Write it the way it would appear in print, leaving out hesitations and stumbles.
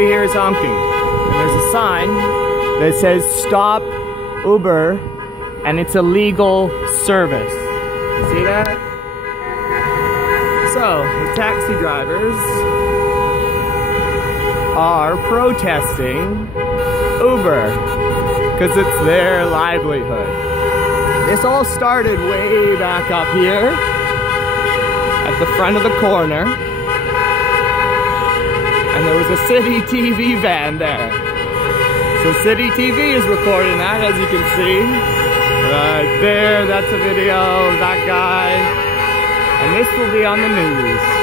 we hear is honking. And there's a sign that says stop Uber, and it's a legal service. You see that? So, the taxi drivers are protesting Uber because it's their livelihood. This all started way back up here at the front of the corner, and there was a City TV van there. So City TV is recording that, as you can see. Right there, that's a video of that guy. And this will be on the news.